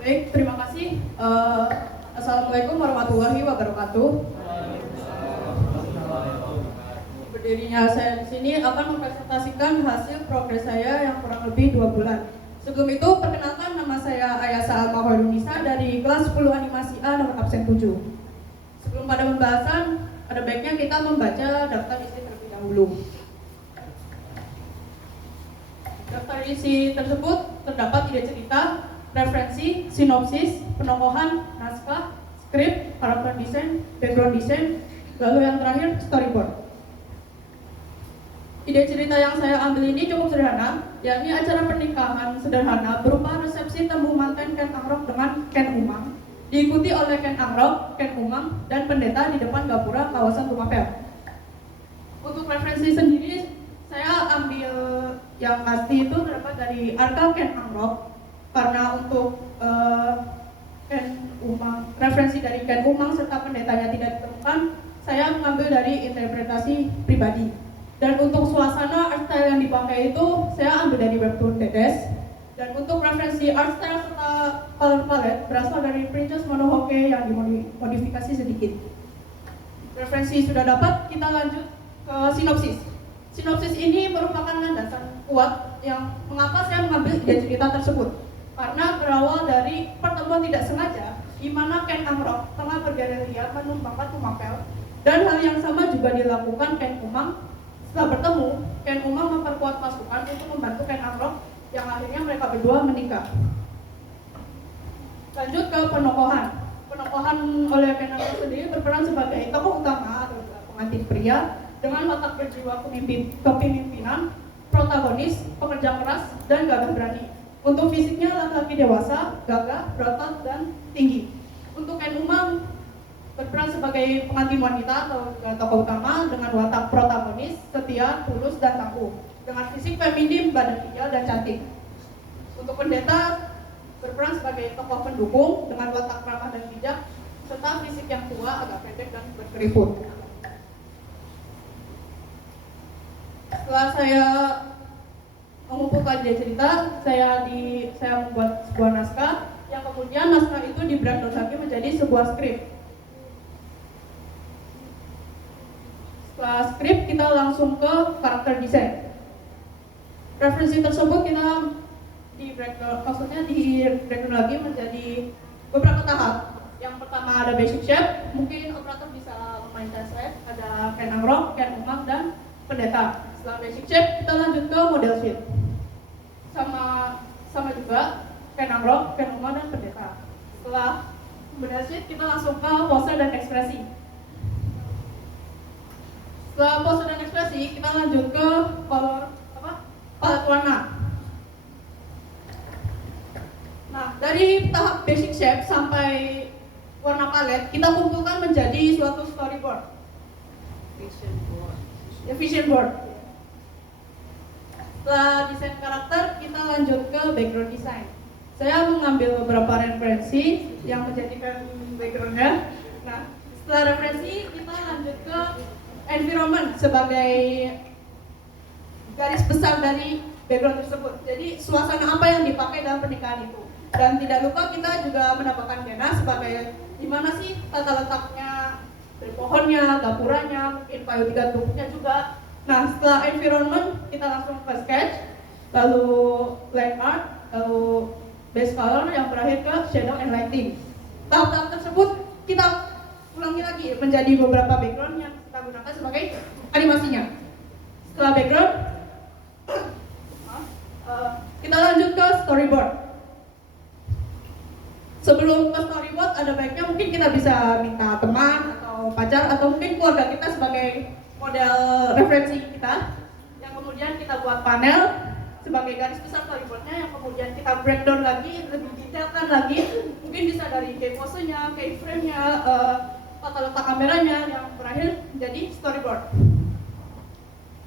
Baik, terima kasih. Assalamualaikum warahmatullahi wabarakatuh. Berdirinya saya di sini akan mempresentasikan hasil progres saya yang kurang lebih 2 bulan. Sebelum itu, perkenalkan, nama saya Ayasa Al-Mahwadunisa dari kelas 10 animasi A nomor absen 7. Sebelum pada pembahasan, ada baiknya kita membaca daftar isi terlebih dahulu. Daftar isi tersebut terdapat ide cerita, referensi, sinopsis, penokohan, naskah, skrip, karakter desain, background desain, lalu yang terakhir storyboard. Ide cerita yang saya ambil ini cukup sederhana, yakni acara pernikahan sederhana berupa resepsi temu manten Ken Angrok dengan Ken Umang, diikuti oleh Ken Angrok, Ken Umang, dan pendeta di depan gapura kawasan Tumapel. Untuk referensi sendiri, saya ambil yang pasti itu terdapat dari arka Ken Angrok, karena untuk Ken Umang, referensi dari Ken Umang serta pendetanya tidak ditemukan, saya mengambil dari interpretasi pribadi. Dan untuk suasana art style yang dipakai itu saya ambil dari webtoon Dedes. Dan untuk referensi art style serta color palette berasal dari Princess Mononoke yang dimodifikasi sedikit. Referensi sudah dapat, kita lanjut ke sinopsis. Sinopsis ini merupakan landasan kuat yang mengapa saya mengambil ide cerita tersebut. Karena berawal dari pertemuan tidak sengaja di mana Ken Angrok tengah bergerilya menumbangkan Tumapel, dan hal yang sama juga dilakukan Ken Umang. Setelah bertemu, Ken Umang memperkuat pasukan untuk membantu Ken Angrok yang akhirnya mereka berdua menikah. Lanjut ke penokohan. Penokohan oleh Ken Angrok sendiri berperan sebagai tokoh utama atau pengantin pria dengan watak berjiwa kepemimpinan, protagonis, pekerja keras, dan gagah berani. Untuk fisiknya laki-laki dewasa, gagah, berotot, dan tinggi. Untuk Ken Umang berperan sebagai pengantin wanita atau tokoh utama dengan watak protagonis, setia, tulus, dan tangguh. Dengan fisik feminim, badan ideal, dan cantik. Untuk pendeta berperan sebagai tokoh pendukung dengan watak ramah dan bijak, serta fisik yang tua, agak pendek, dan berkeriput. Setelah saya mengumpulkan ide cerita, saya membuat sebuah naskah, yang kemudian naskah itu di-breakdown lagi menjadi sebuah skrip. Setelah skrip, kita langsung ke karakter desain. Referensi tersebut kita di-breakdown lagi menjadi beberapa tahap. Yang pertama ada basic shape, mungkin operator bisa memainkan slide, ada Ken Angrok, Ken Umang, dan pendeta. Setelah basic shape, kita lanjut ke model sheet. Sama juga Ken Angrok, Ken Umang, dan pendeta. Setelah model sheet, kita langsung ke pose dan ekspresi. Setelah pose dan ekspresi, kita lanjut ke palet warna. Nah, dari tahap basic shape sampai warna palet, kita kumpulkan menjadi suatu storyboard. Vision board. Setelah desain karakter, kita lanjut ke background design. Saya mengambil beberapa referensi yang menjadikan backgroundnya. Nah, setelah referensi, kita lanjut ke environment sebagai garis besar dari background tersebut. Jadi suasana apa yang dipakai dalam pernikahan itu. Dan tidak lupa kita juga menambahkan Gena sebagai gimana sih tata letaknya, dari pohonnya, dapuranya, mungkin kayu tiga tubuhnya juga. Nah, setelah environment kita langsung ke sketch, lalu line art, lalu base color, yang terakhir ke shadow and lighting. Tahap-tahap tersebut kita ulangi lagi menjadi beberapa background yang kita gunakan sebagai animasinya. Setelah background, kita lanjut ke storyboard. Sebelum ke storyboard, ada baiknya mungkin kita bisa minta teman atau pacar atau mungkin keluarga kita sebagai model referensi kita, yang kemudian kita buat panel sebagai garis besar storyboardnya, yang kemudian kita breakdown lagi, lebih detailkan lagi, mungkin bisa dari posenya, keyframe-nya, tata letak kameranya, yang terakhir menjadi storyboard.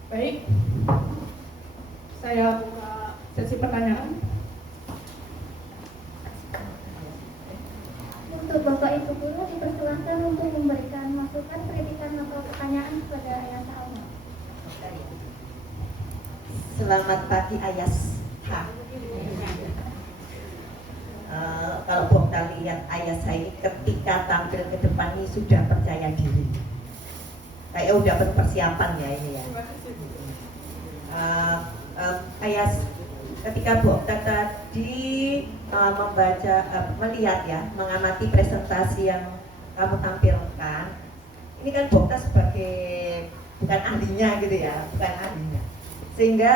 Baik, saya buka sesi pertanyaan. Untuk Bapak Ibu Guru dipersilahkan untuk memberikan masukan, kritikan, atau pertanyaan kepada Ayasa Alma. Selamat pagi Ayas. kalau Bokta lihat ayah saya ini ketika tampil ke depan ini sudah percaya diri. Kayak udah persiapan ya ini ya. Ayah ketika Bokta tadi membaca, melihat ya, mengamati presentasi yang kamu tampilkan, ini kan Bokta sebagai bukan ahlinya gitu ya, bukan ahlinya, sehingga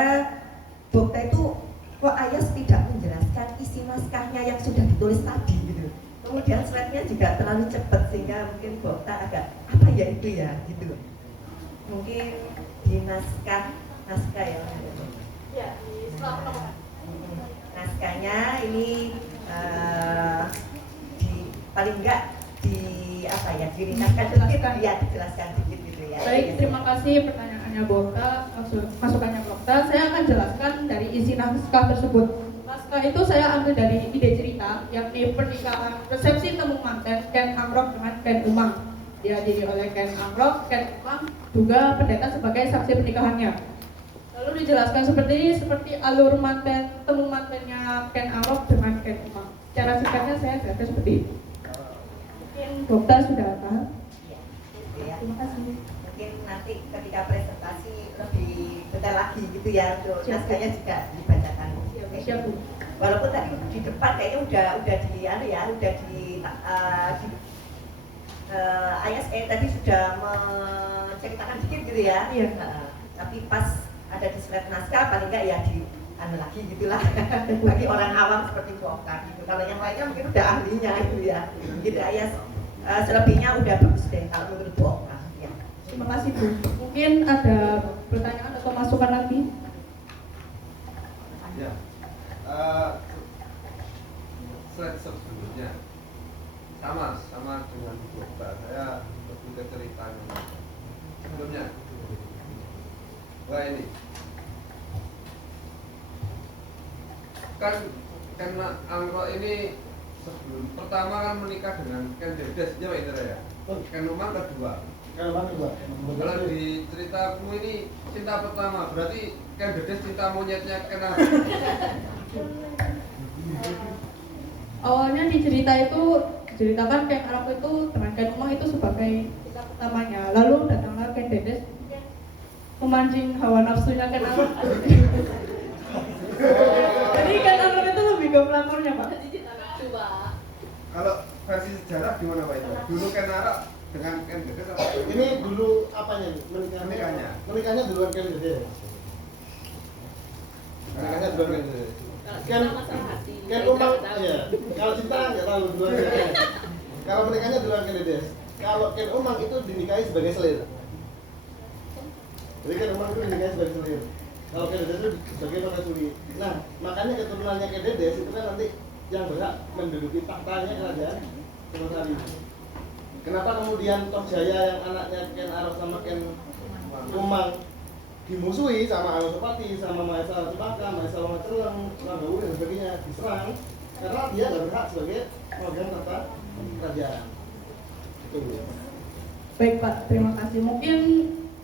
Bokta itu kok ayah tidak menjelaskan isi naskahnya yang sudah ditulis tadi gitu. Kemudian slide-nya juga terlalu cepat sehingga mungkin Bokta agak apa ya itu ya gitu. Mungkin di naskah ya. Ya, di setelah penemuan. Naskahnya ini paling enggak diringkaskan sedikit ya, dijelaskan sedikit gitu ya. Baik, terima kasih pertanyaannya Bokta, masukannya Bokta. Saya akan jelaskan dari isi naskah tersebut. Naskah itu saya ambil dari ide cerita, yakni pernikahan resepsi temu manten Ken Angrok dengan Ken Umang. Dihadiri oleh Ken Angrok, Ken Umang juga pendeta sebagai saksi pernikahannya. Lalu dijelaskan seperti alur temu mantennya Ken Angrok dengan Ken Umang. Secara singkatnya saya jelaskan seperti itu. Mungkin Bokta sudah paham? Ya. Terima kasih. Mungkin nanti ketika presentasi lebih detail lagi gitu ya, untuk Siap. naskahnya juga dibacakan. Siap, Bu. Walaupun tadi di depan kayaknya udah ayah saya tadi sudah menceritakan dikit gitu ya. Iya. Tapi pas ada di slide naskah paling enggak ya di lagi gitulah bagi orang awam seperti Bokta gitu. Kalau yang lainnya mungkin udah ahlinya gitu ya. Gitu ayah selebihnya udah bagus deh kalau menurut Bokta. Ya. Terima kasih Bu. Mungkin ada pertanyaan atau masukan lagi? Ya, slide sebelumnya sama dengan Bokta. Saya lebih ke ceritanya sebelumnya. Wah ini kan Angrok ini sebelum pertama kan menikah dengan Ken Dedes, ya Pak Indra ya. Ken Umang kedua. Kalau di ceritamu ini cinta pertama, berarti Ken Dedes cinta monyetnya Ken Angrok. Awalnya di cerita itu diceritakan Ken Angrok itu dengan Ken Umang itu sebagai cinta pertamanya. Lalu datanglah Ken Dedes memancing hawa nafsunya Ken Angrok. Jadi Ken Angrok itu lebih ke pelakornya Pak. Kalau versi sejarah gimana Pak itu? Dulu Ken Angrok dengan Ken Dedes apa? Ini dulu apanya nih? Menikahnya. Menikahnya duluan Ken Dedes. Menikahnya duluan Ken Dedes. Ken Umang, ya. Kalau cinta nggak tahu duluan Ken Dedes. Kalau menikahnya duluan Ken Dedes. Kalau Ken Umang itu dinikahi sebagai selir. Jadi Ken Umang itu dinikahi sebagai selir. Kalau Ken Dedes itu sebagai permaisuri. Nah, makanya keturunannya Ken Dedes itu kan nanti yang berhak menduduki tahtanya kerajaan Singosari. Kenapa kemudian Toh Jaya yang anaknya Ken Arok sama Ken Umang dimusuhi sama Anusapati, sama Mahesa Cempaka, Mahesa Wangaceleng, Ranggawu dan sebagainya diserang karena dia nggak berhak sebagai pemegang tahta kerajaan. Itu. Baik Pak, terima kasih. Mungkin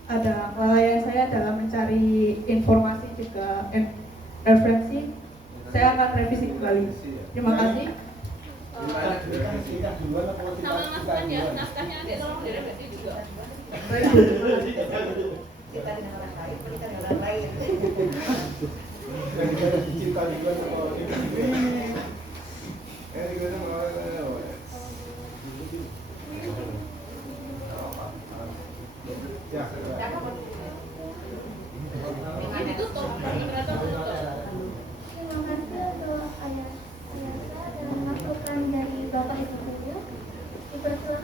ada kelalaian saya dalam mencari informasi juga referensi. Saya akan revisi kembali. Terima kasih. Nikah duluan apa Nama naskahnya nanti tolong direvisi juga. Baik. Kita dengan orang lain, menikah dengan orang lain. cinta duluan sama orang ini. Ya. Ditutup, moderator tutup. Terima kasih untuk ayah saya dan masukan dari Bapak Ibu guru. Dipersilakan